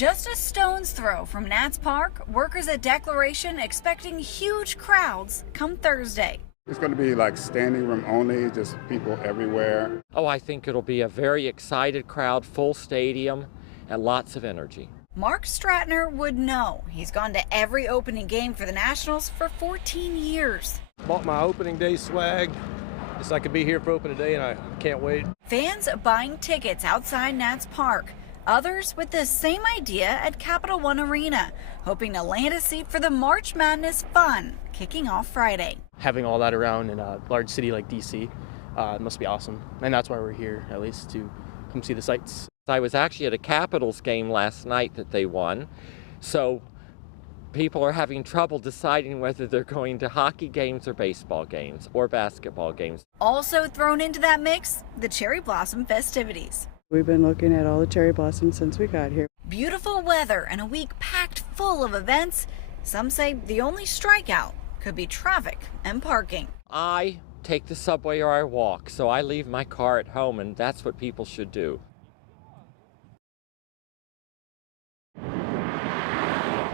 Just a stone's throw from Nats Park, workers at Declaration expecting huge crowds come Thursday. It's going to be like standing room only, just people everywhere. Oh, I think it'll be a very excited crowd, full stadium, and lots of energy. Mark Stratner would know. He's gone to every opening game for the Nationals for 14 years. Bought my opening day swag so I could be here for opening day, and I can't wait. Fans buying tickets outside Nats Park. Others with the same idea at Capital One Arena, hoping to land a seat for the March Madness fun kicking off Friday. Having all that around in a large city like DC must be awesome. And that's why we're here, at least, to come see the sights. I was actually at a Capitals game last night that they won, so people are having trouble deciding whether they're going to hockey games or baseball games or basketball games. Also thrown into that mix, the cherry blossom festivities. We've been looking at all the cherry blossoms since we got here. Beautiful weather and a week packed full of events. Some say the only strikeout could be traffic and parking. I take the subway or I walk, so I leave my car at home, and that's what people should do.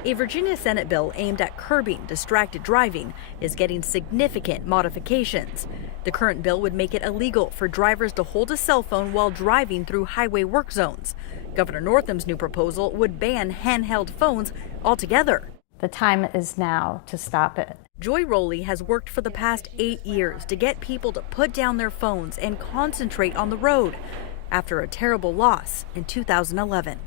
A Virginia Senate bill aimed at curbing distracted driving is getting significant modifications. The current bill would make it illegal for drivers to hold a cell phone while driving through highway work zones. Governor Northam's new proposal would ban handheld phones altogether. The time is now to stop it. Joy Rowley has worked for the past 8 years to get people to put down their phones and concentrate on the road after a terrible loss in 2011.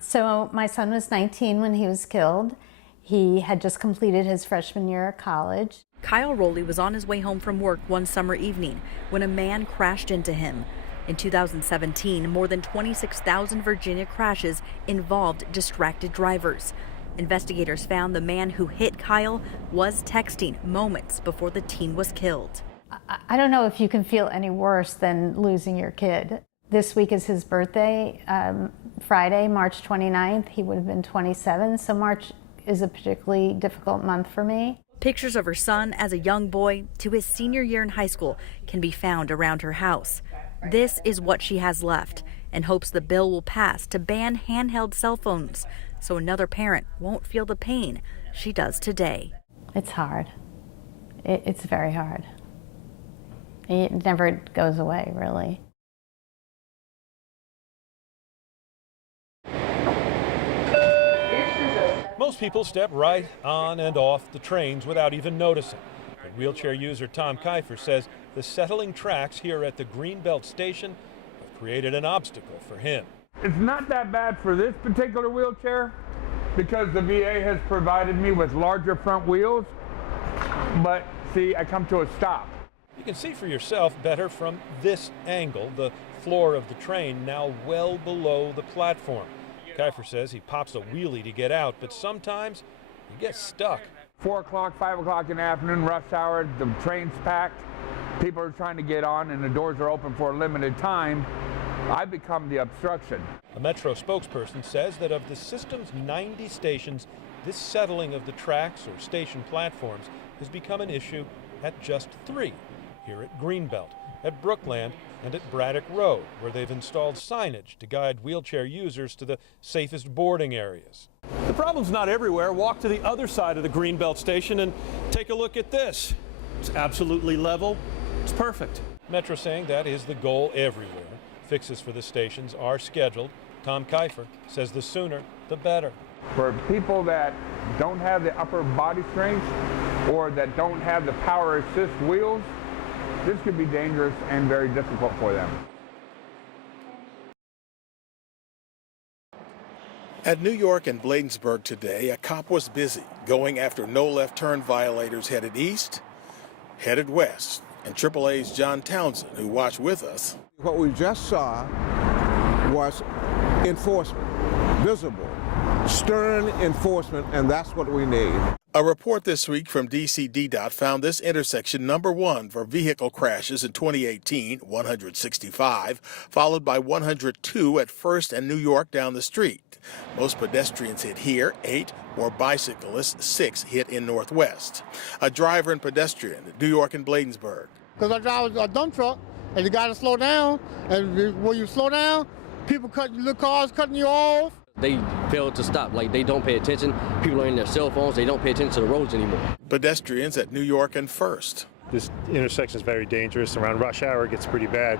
So my son was 19 when he was killed. He had just completed his freshman year of college. Kyle Rowley was on his way home from work one summer evening when a man crashed into him. In 2017, more than 26,000 Virginia crashes involved distracted drivers. Investigators found the man who hit Kyle was texting moments before the teen was killed. I don't know if you can feel any worse than losing your kid. This week is his birthday, Friday, March 29th. He would have been 27, so March is a particularly difficult month for me. Pictures of her son as a young boy to his senior year in high school can be found around her house. This is what she has left and hopes the bill will pass to ban handheld cell phones so another parent won't feel the pain she does today. It's hard. It's very hard. It never goes away, really. Most people step right on and off the trains without even noticing. But wheelchair user Tom Kiefer says the settling tracks here at the Greenbelt station have created an obstacle for him. It's not that bad for this particular wheelchair because the VA has provided me with larger front wheels, but see, I come to a stop. You can see for yourself better from this angle, the floor of the train now well below the platform. Kiefer says he pops a wheelie to get out, but sometimes he gets stuck. 4 o'clock, 5 o'clock in the afternoon, rush hour, the train's packed, people are trying to get on and the doors are open for a limited time. I become the obstruction. A Metro spokesperson says that of the system's 90 stations, this settling of the tracks or station platforms has become an issue at just 3, here at Greenbelt, at Brookland, and at Braddock Road, where they've installed signage to guide wheelchair users to the safest boarding areas. The problem's not everywhere. Walk to the other side of the Greenbelt station and take a look at this. It's absolutely level. It's perfect. Metro saying that is the goal everywhere. Fixes for the stations are scheduled. Tom Kiefer says the sooner, the better. For people that don't have the upper body strength or that don't have the power assist wheels, this could be dangerous and very difficult for them. At New York and Bladensburg today, a cop was busy going after no left turn violators headed east, headed west. And AAA's John Townsend, who watched with us. What we just saw was enforcement, visible, stern enforcement, and that's what we need. A report this week from DC DDOT found this intersection #1 for vehicle crashes in 2018, 165, followed by 102 at First and New York down the street. Most pedestrians hit here, 8, more bicyclists, 6 hit in Northwest. A driver and pedestrian at New York and Bladensburg. Because I drive a dump truck, and you got to slow down, and when you slow down, people cutting, little cars cutting you off. They fail to stop, like they don't pay attention. People are in their cell phones, they don't pay attention to the roads anymore. Pedestrians at New York and First. This intersection is very dangerous. Around rush hour, it gets pretty bad.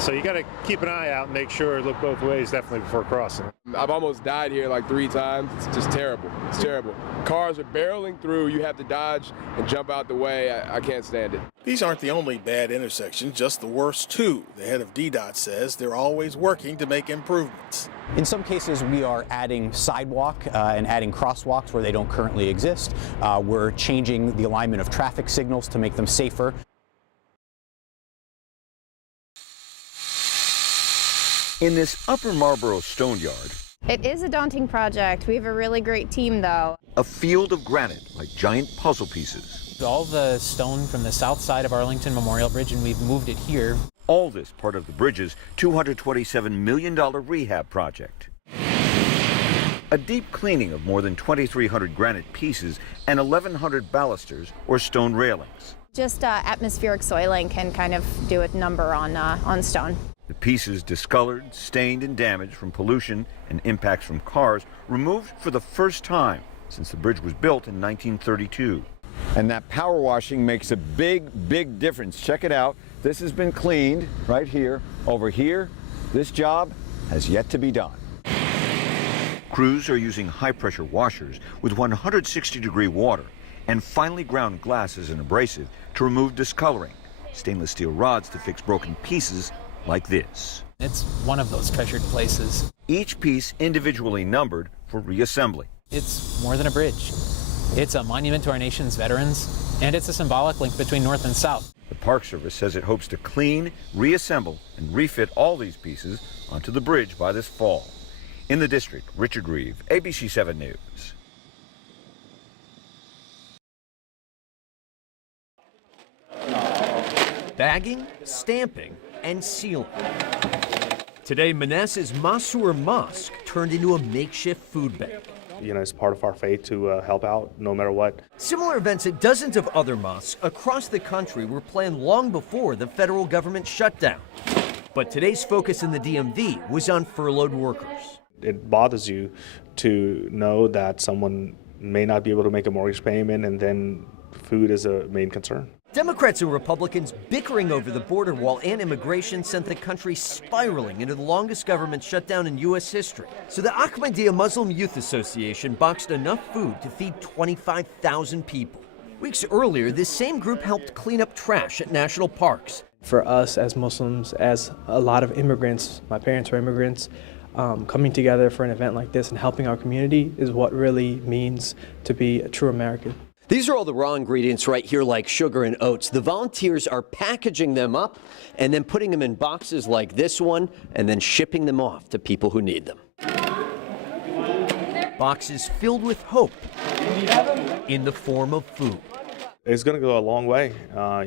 So you got to keep an eye out and make sure, look both ways, definitely before crossing. I've almost died here like 3 times. It's just terrible. It's terrible. Cars are barreling through. You have to dodge and jump out the way. I can't stand it. These aren't the only bad intersections, just the worst too. The head of DDOT says they're always working to make improvements. In some cases, we are adding sidewalk and adding crosswalks where they don't currently exist. We're changing the alignment of traffic signals to make them safer. In this Upper Marlboro stone yard, it is a daunting project. We have a really great team, though. a field of granite like giant puzzle pieces. All the stone from the south side of Arlington Memorial Bridge, and we've moved it here. All this part of the bridge's $227 million rehab project. A deep cleaning of more than 2,300 granite pieces and 1,100 balusters or stone railings. Just atmospheric soiling can kind of do a number on stone. The pieces discolored, stained, and damaged from pollution and impacts from cars removed for the first time since the bridge was built in 1932. And that power washing makes a big, big difference. Check it out. This has been cleaned right here. Over here, this job has yet to be done. Crews are using high-pressure washers with 160-degree water and finely ground glass as an abrasive to remove discoloring, stainless steel rods to fix broken pieces like this. It's one of those treasured places. Each piece individually numbered for reassembly. It's more than a bridge. It's a monument to our nation's veterans, and it's a symbolic link between North and South. The Park Service says it hopes to clean, reassemble, and refit all these pieces onto the bridge by this fall. In the district, Richard Reeve, ABC 7 News. Bagging, stamping, and sealing. Today, Manassas Masur Mosque turned into a makeshift food bank. You know, it's part of our faith to help out no matter what. Similar events at dozens of other mosques across the country were planned long before the federal government shutdown. But today's focus in the DMV was on furloughed workers. It bothers you to know that someone may not be able to make a mortgage payment, and then food is a main concern. Democrats and Republicans bickering over the border wall and immigration sent the country spiraling into the longest government shutdown in U.S. history. So the Ahmadiyya Muslim Youth Association boxed enough food to feed 25,000 people. Weeks earlier, this same group helped clean up trash at national parks. For us as Muslims, as a lot of immigrants, my parents were immigrants, coming together for an event like this and helping our community is what really means to be a true American. These are all the raw ingredients right here, like sugar and oats. The volunteers are packaging them up and then putting them in boxes like this one and then shipping them off to people who need them. Boxes filled with hope in the form of food. It's going to go a long way,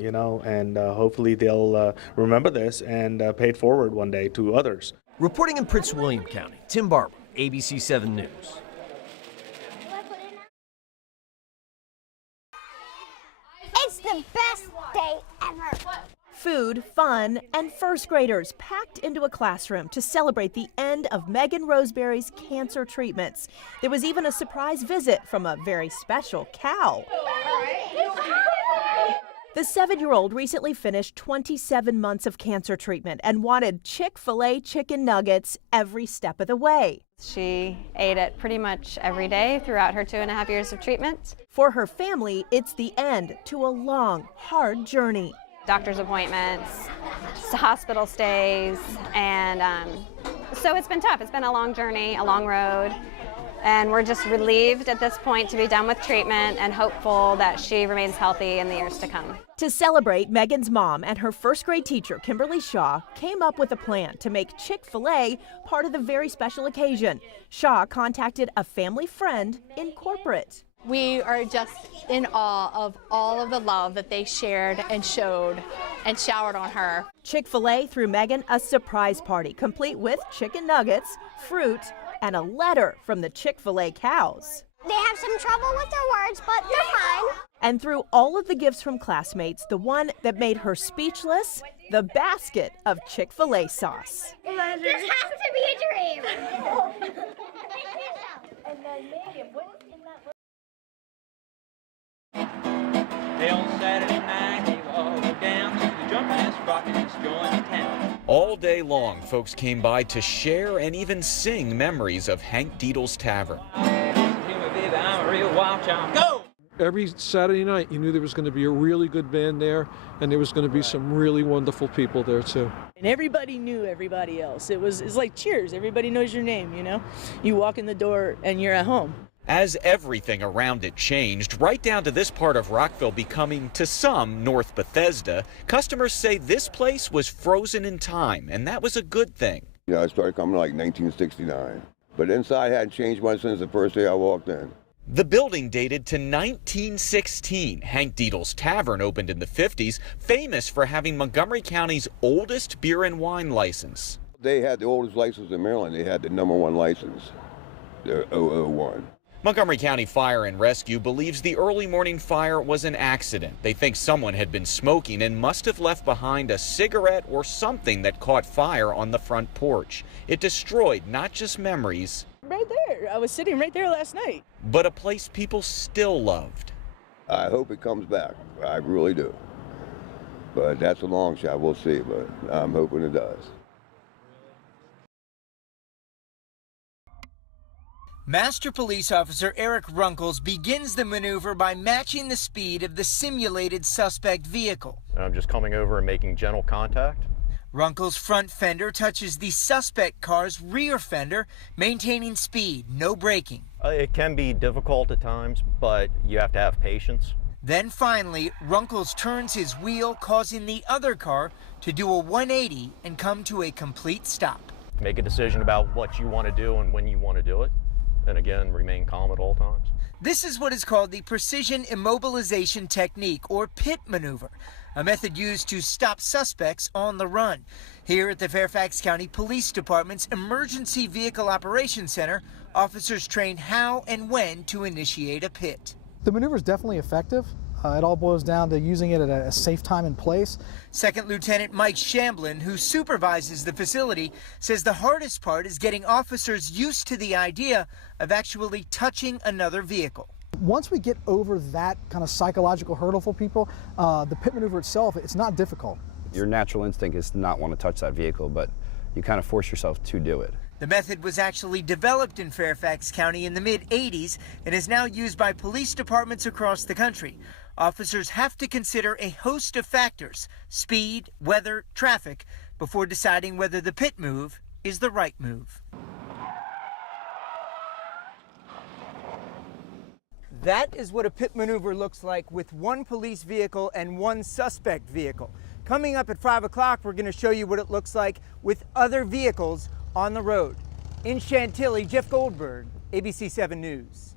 you know, and hopefully they'll remember this and pay it forward one day to others. Reporting in Prince William County, Tim Barber, ABC 7 News. It's the best day ever. Food, fun, and first graders packed into a classroom to celebrate the end of Megan Roseberry's cancer treatments. There was even a surprise visit from a very special cow. The 7-year-old recently finished 27 months of cancer treatment and wanted Chick-fil-A chicken nuggets every step of the way. She ate it pretty much every day throughout her 2.5 years of treatment. For her family, it's the end to a long, hard journey. Doctor's appointments, hospital stays, and so it's been tough. It's been a long journey, a long road. And we're just relieved at this point to be done with treatment and hopeful that she remains healthy in the years to come. To celebrate, Megan's mom and her first grade teacher, Kimberly Shaw, came up with a plan to make Chick-fil-A part of the very special occasion. Shaw contacted a family friend in corporate. We are just in awe of all of the love that they shared and showed and showered on her. Chick-fil-A threw Megan a surprise party, complete with chicken nuggets, fruit, and a letter from the Chick-fil-A cows. They have some trouble with their words, but they're fine. And through all of the gifts from classmates, the one that made her speechless, the basket of Chick-fil-A sauce. This has to be a dream. On Saturday night, they all go down to the Drunk Ass Rockin' joint town. All day long, folks came by to share and even sing memories of Hank Diedel's Tavern. I'm a real wild child. Go! Every Saturday night, you knew there was going to be a really good band there, and there was going to be some really wonderful people there, too. And everybody knew everybody else. It's like Cheers. Everybody knows your name, you know? You walk in the door and you're at home. As everything around it changed, right down to this part of Rockville becoming, to some, North Bethesda, customers say this place was frozen in time, and that was a good thing. You know, I started coming like 1969, but inside hadn't changed much since the first day I walked in. The building dated to 1916. Hank Diedel's Tavern opened in the 50s, famous for having Montgomery County's oldest beer and wine license. They had the oldest license in Maryland. They had the #1 license, the 001. Montgomery County Fire and Rescue believes the early morning fire was an accident. They think someone had been smoking and must have left behind a cigarette or something that caught fire on the front porch. It destroyed not just memories, Right there. I was sitting right there last night. but a place people still loved. I hope it comes back. I really do. But that's a long shot. We'll see, but I'm hoping it does. Master Police Officer Eric Runkles begins the maneuver by matching the speed of the simulated suspect vehicle. I'm just coming over and making gentle contact. Runkles' front fender touches the suspect car's rear fender, maintaining speed, no braking. It can be difficult at times, but you have to have patience. Then finally, Runkles turns his wheel, causing the other car to do a 180 and come to a complete stop. Make a decision about what you want to do and when you want to do it. And again, remain calm at all times. This is what is called the Precision Immobilization Technique, or PIT maneuver, a method used to stop suspects on the run. Here at the Fairfax County Police Department's Emergency Vehicle Operations Center, officers train how and when to initiate a PIT. The maneuver is definitely effective. It all boils down to using it at a safe time and place. Second Lieutenant Mike Shamblin, who supervises the facility, says the hardest part is getting officers used to the idea of actually touching another vehicle. Once we get over that kind of psychological hurdle for people, the PIT maneuver itself, it's not difficult. Your natural instinct is to not want to touch that vehicle, but you kind of force yourself to do it. The method was actually developed in Fairfax County in the mid-'80s and is now used by police departments across the country. Officers have to consider a host of factors, speed, weather, traffic, before deciding whether the PIT move is the right move. That is what a PIT maneuver looks like with one police vehicle and one suspect vehicle. Coming up at 5 o'clock, we're going to show you what it looks like with other vehicles on the road. In Chantilly, Jeff Goldberg, ABC 7 News.